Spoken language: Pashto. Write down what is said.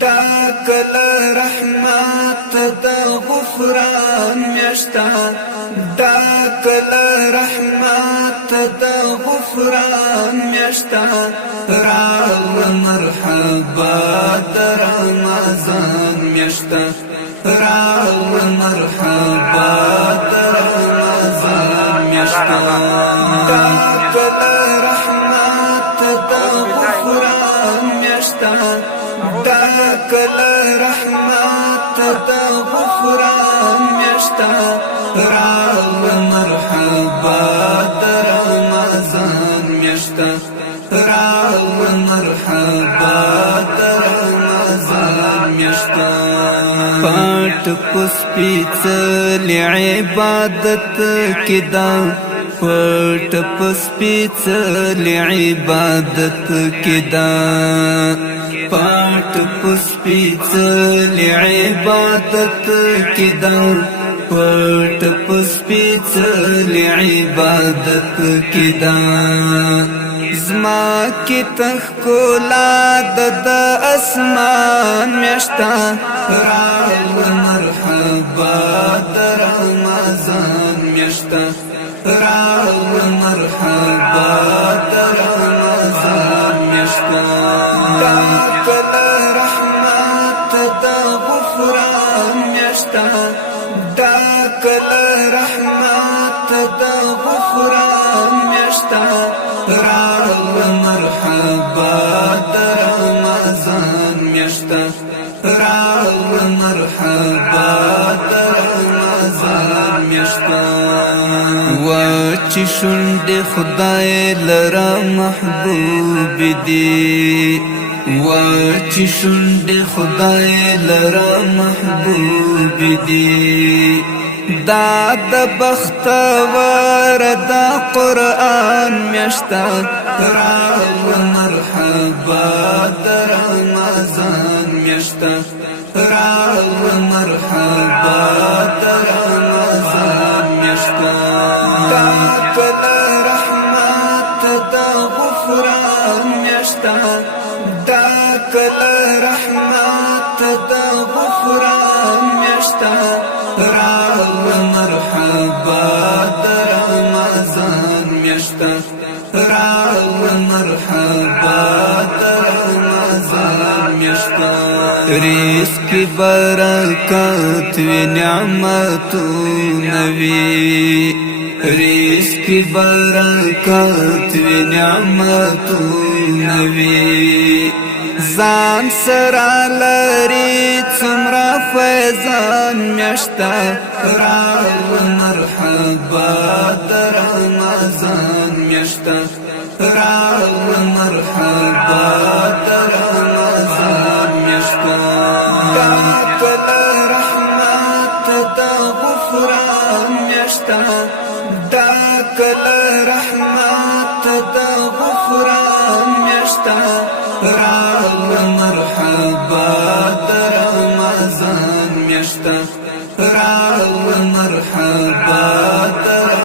دا کل رحمت دا غفران میشتا دا کل رحمت دا غفران میشتا راو مرحبا دا رمضان میشتا راو مرحبا دا رمضان میشتا دا کل رحمت دا غفران میشتا دا کل رحمت دا غفران میشتا راو مرحبا دا رمضان میشتا راو مرحبا دا رمضان میشتا پاٹ پسپیڅل عبادت کدا پټ پسپیڅل عبادت کدا پاٹ پسپیڅل عبادت کدا پټ پسپیڅل عبادت کدا زما کی تخکولا د اسمان میشتا راو مرحبا د رمضان میشتا راو مرحبا د رمضان میشتا دا کل رحمت دا غفران میشتا دا کل رحمت دا غفران میشتا راو مرحبا د رمضان میشتا راو مرحبا د رمضان میشتا وچی شند خدای لرا محبوب دی وچی شند خدای لرا محبوب دی دا د بختور دا قرآن میشتا راو مرحبا د رمضان میشتا راو مرحبا د رمضان میشتا دا کل رحمت دا غفران میشتا دا کل رحمت دا غفران میشتا راو مرحبا د رمضان میشتا راو مرحبا د رمضان میشتا رزق برکات و نعمتونه وی رزق برکات و نعمتونه وی ځان سره لري څومره فیضان میشتا راو مرحبا د رمضان میشتا راو مرحبا د رمضان میشتا دا کل رحمت دا غفران میشتا دا کل رحمت دا غفران میشتا راو مرحبا د رمضان میشتا راو مرحبا د